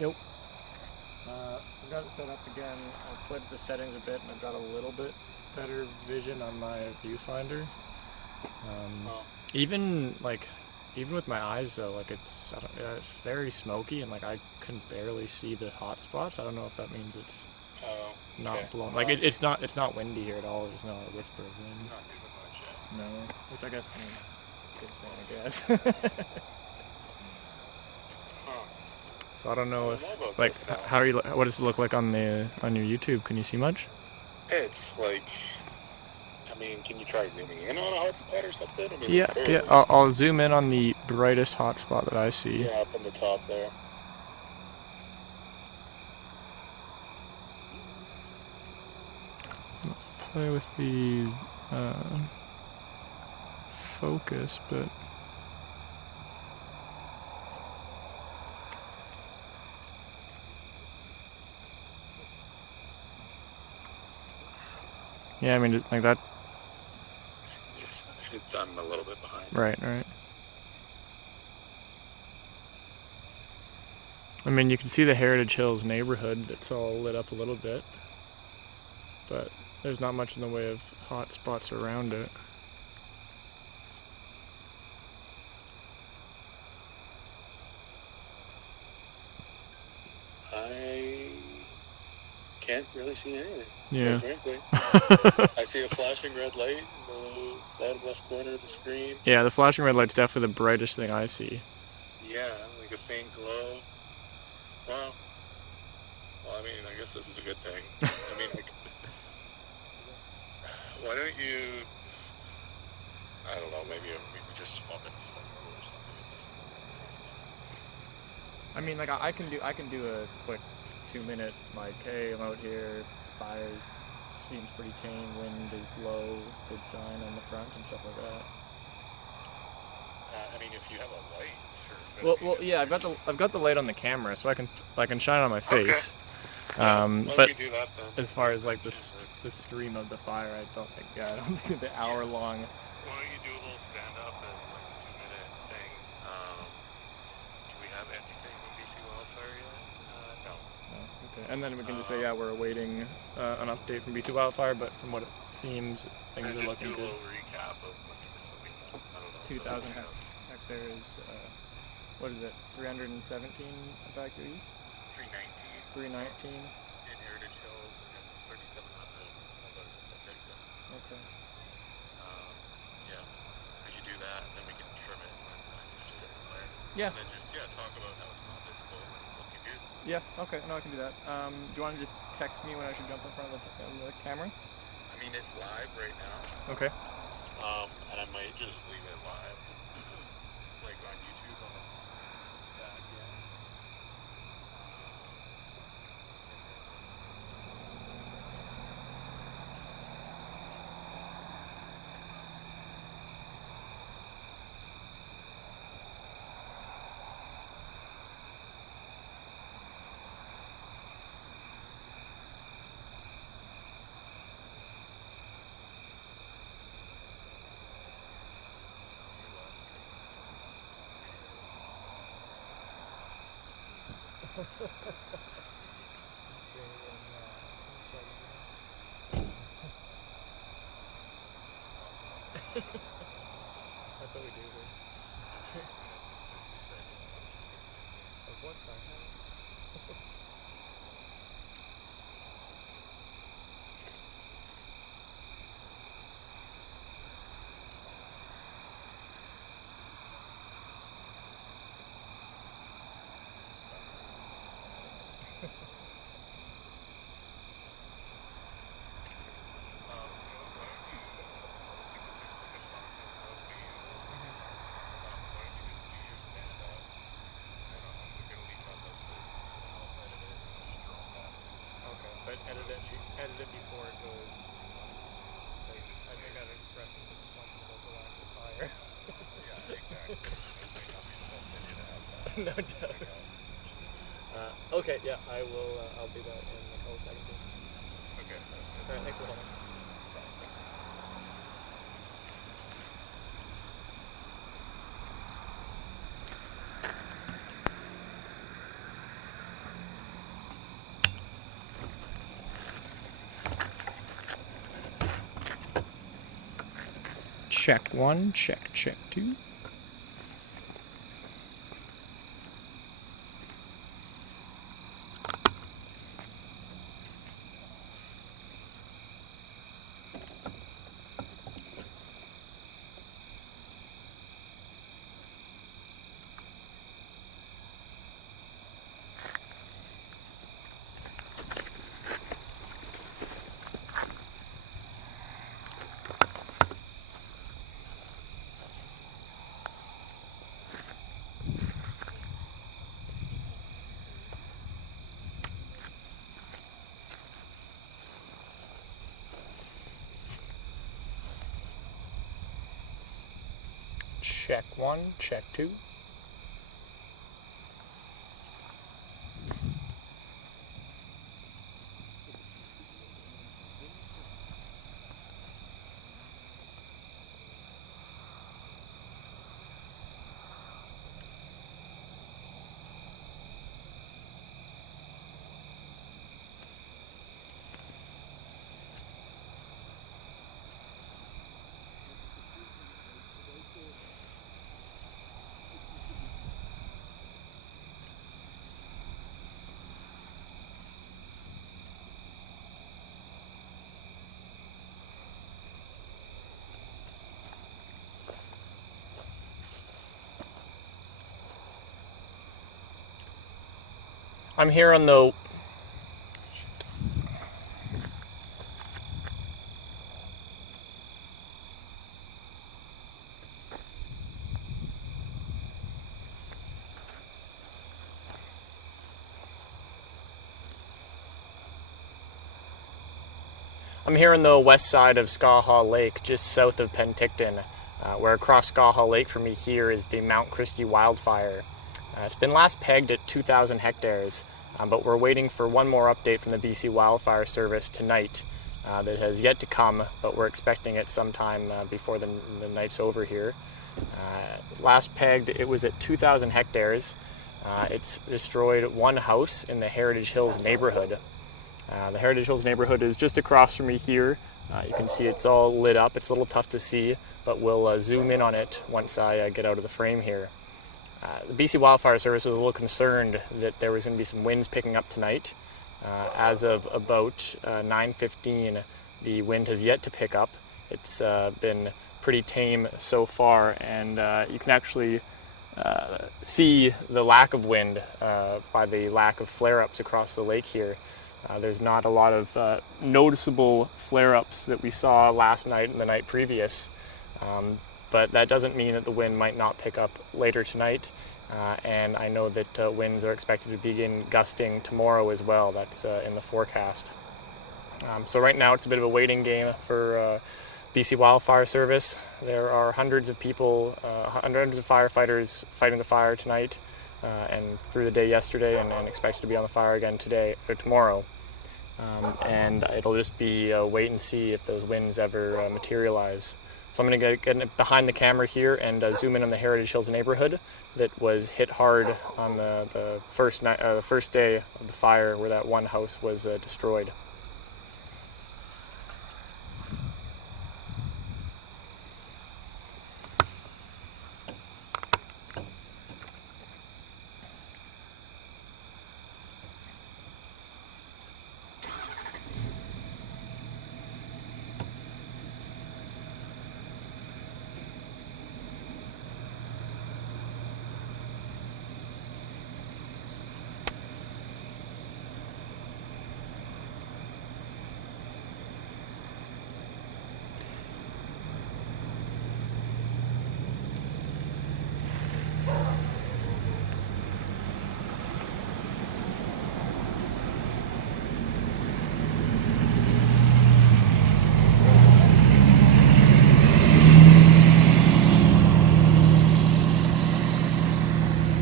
Yep. I've got it set up again. I played the settings a bit, and I've got a little bit better vision on my viewfinder. Even with my eyes though, like it's very smoky, and like I can barely see the hot spots. I don't know if that means it's not blowing. Like it's not windy here at all. There's no whisper of wind. It's not doing much yet. No, which I guess is a good thing, I guess. So I don't know if like what does it look like on your YouTube? Can you see much? It's like, I mean, can you try zooming in on a hotspot or something? I mean, Yeah. I'll zoom in on the brightest hotspot that I see. Yeah, up on the top there. Play with the focus, but yeah, I mean, like that. Yes, I'm a little bit behind. Right. I mean, you can see the Heritage Hills neighborhood that's all lit up a little bit, but there's not much in the way of hot spots around it. I can't really see anything. Yeah. Frankly. I see a flashing red light in the bottom left corner of the screen. Yeah, the flashing red light's definitely the brightest thing I see. Yeah, like a faint glow. Well, I mean, I guess this is a good thing. I mean, why don't you, I don't know, maybe we could just swap it or something. I mean, like I can do a quick 2-minute, like, hey, I'm out here, fires seems pretty tame, wind is low, good sign on the front and stuff like that. I mean, if you have a light, sure. Well, yeah, I've got the light on the camera, so I can shine it on my face. Okay. But we do that, then? as far as like the stream of the fire, I don't think the hour-long. Why don't you do a little stand-up and like a 2-minute thing? Do we have anything from BC Wildfire yet? No. Okay, and then we can just say, yeah, we're awaiting an update from BC Wildfire, but from what it seems, things are looking good. Just do a little recap of, I don't know. 2,000 hectares, what is it, 317 evacuees? 319. In Heritage Hills and 3,700 affected. Okay. Yeah, we can do that, and then we can trim it and just sit and play. Yeah. And then just, talk about how it's not visible and it's looking good. Yeah, okay, no, I can do that. Do you want to just text me when I should jump in front of the camera? I mean, it's live right now. Okay. And I might just leave it live, like on YouTube on the back end. That's what we do here. What the hell? Edit it before it goes. Like, I think I've expressed some disappointment about the lack of fire. Yeah, exactly. It might not be the best idea to have that. No doubt. Okay, yeah, I will. I'll do that in a couple seconds. Okay, sounds good. All right, thanks for holding. Check 1, check 2. Check 1, check 2. I'm here on the west side of Skaha Lake, just south of Penticton, where across Skaha Lake from me here is the Mount Christie Wildfire. It's been last pegged at 2,000 hectares, but we're waiting for one more update from the BC Wildfire Service tonight that has yet to come, but we're expecting it sometime before the night's over here. Last pegged, it was at 2,000 hectares. It's destroyed one house in the Heritage Hills neighborhood. The Heritage Hills neighborhood is just across from me here. You can see it's all lit up. It's a little tough to see, but we'll zoom in on it once I get out of the frame here. The BC Wildfire Service was a little concerned that there was going to be some winds picking up tonight. As of about 9:15, the wind has yet to pick up. It's been pretty tame so far, and you can actually see the lack of wind by the lack of flare-ups across the lake here. There's not a lot of noticeable flare-ups that we saw last night and the night previous. But that doesn't mean that the wind might not pick up later tonight, and I know that winds are expected to begin gusting tomorrow as well. That's in the forecast. So right now it's a bit of a waiting game for BC Wildfire Service. There are hundreds of people, hundreds of firefighters fighting the fire tonight and through the day yesterday, and expected to be on the fire again today or tomorrow. And it'll just be wait and see if those winds ever materialize. So I'm going to get behind the camera here and zoom in on the Heritage Hills neighborhood that was hit hard on the first day of the fire, where that one house was destroyed.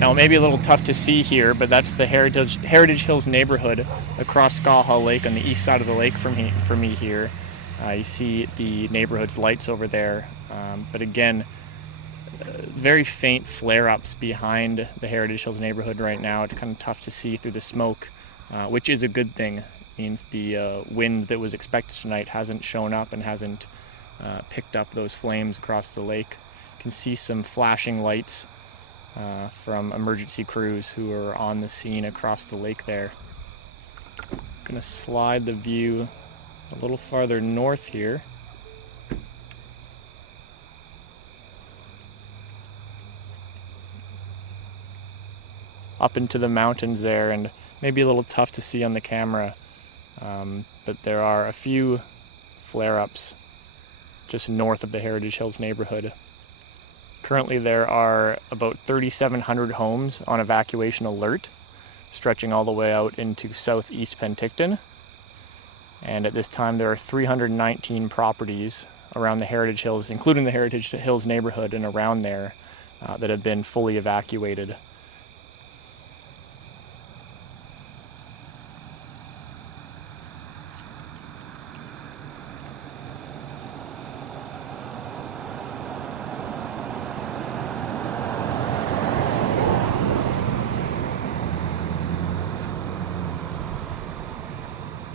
Now, it may be a little tough to see here, but that's the Heritage Hills neighborhood across Skaha Lake on the east side of the lake from me here. You see the neighborhood's lights over there, but again, very faint flare-ups behind the Heritage Hills neighborhood right now. It's kind of tough to see through the smoke, which is a good thing. It means the wind that was expected tonight hasn't shown up and hasn't picked up those flames across the lake. You can see some flashing lights from emergency crews who are on the scene across the lake there. I'm going to slide the view a little farther north here. Up into the mountains there, and maybe a little tough to see on the camera, but there are a few flare-ups just north of the Heritage Hills neighborhood. Currently there are about 3,700 homes on evacuation alert, stretching all the way out into southeast Penticton. And at this time there are 319 properties around the Heritage Hills, including the Heritage Hills neighborhood and around there, that have been fully evacuated.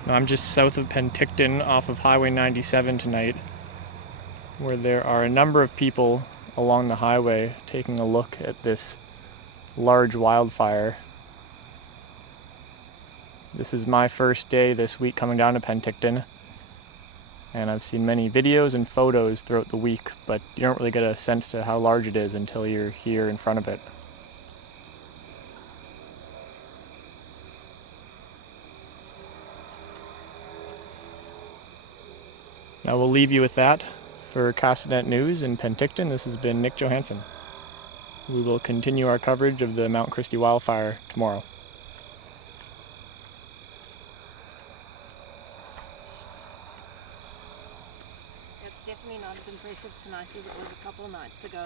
I'm just south of Penticton off of Highway 97 tonight, where there are a number of people along the highway taking a look at this large wildfire. This is my first day this week coming down to Penticton, and I've seen many videos and photos throughout the week, but you don't really get a sense to how large it is until you're here in front of it. Now we'll leave you with that. For Castanet News in Penticton, this has been Nick Johansson. We will continue our coverage of the Mount Christie wildfire tomorrow. It's definitely not as impressive tonight as it was a couple of nights ago.